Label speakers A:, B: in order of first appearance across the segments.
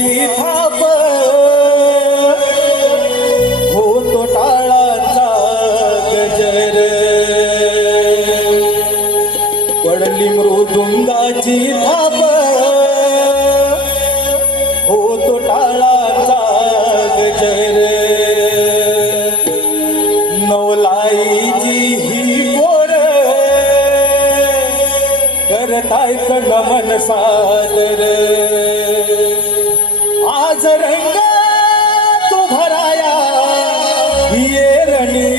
A: रुंदाची थाप होतो टाळाचा गजर. पडली मृदुंगाची थाप होतो टाळाचा गजर. नवलाईची ही पोर. करताय नमन सादर. आज रंग तू भराया. ये रणी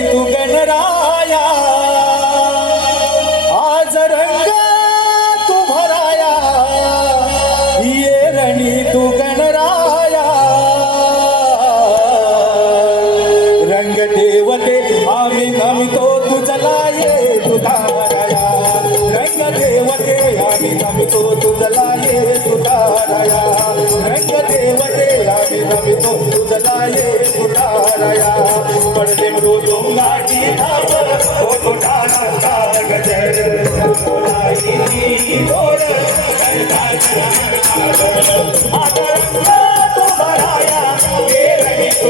A: नमितो तुझला ये तुधारया पडले मृदू धाव धावर तुझा गजर बोलाई दोर आदर रंग तो भराया ये रही तू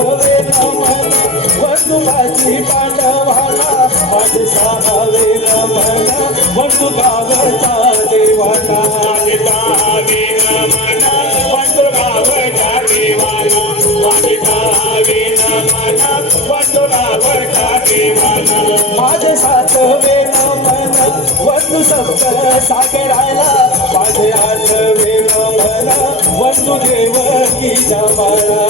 A: पाचवे नमन वसुबाची पांडवाला माझे सहावे नमन वसुगावचा देवाला. माझे सहावे नमन वसुगावचा देवाला. माझे सहावे नमन वसुगावचा देवाला. माझे सातवे नमन वसु सप्त सागराला. माझे आठवे नमन वसु देवकी जमाला.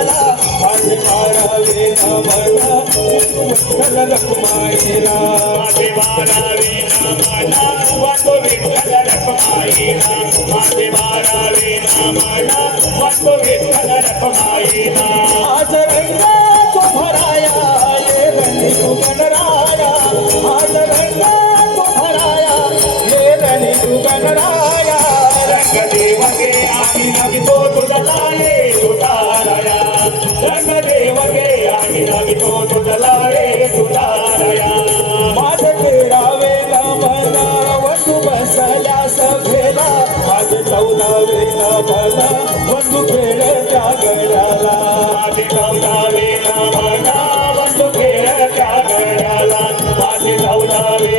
A: बारावे नमन विठ्ठल रखुमाईला माझे बारावे नमन वसु विठ्ठल रखुमाईला माझे बारावे नमन वसु विठ्ठल रखुमाईला आज रंग तो भराया ये तू गणराया आज रंग तो भराया ये तू गणराया रंग देवगे आम्ही तो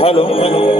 A: Hello. Hello.